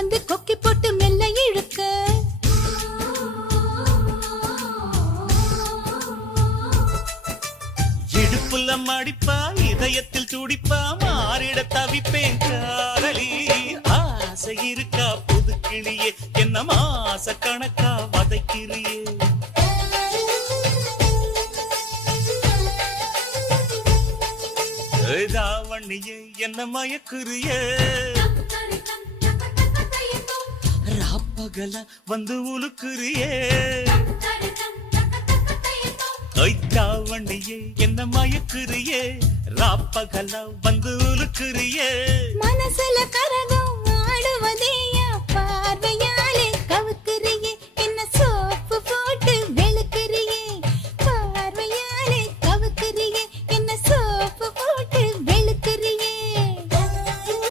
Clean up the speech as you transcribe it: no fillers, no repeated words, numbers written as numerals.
வந்து கொக்கி போட்டு மெல்ல இழுக்க இடுப்புல மடிப்பா இதயத்தில் துடிப்பா மாறிட தவிப்பேன் காதலி ஆசை இருக்கா புது கிளியே என்ன மாச கணக்கா வதைக்கிறியே தாவணியே என்ன மயக்குறியே ராப்பகல வந்து உலுக்குறியே தாவணியே என்ன மயக்குறியே ராப்பகல வந்து உலுக்குறியே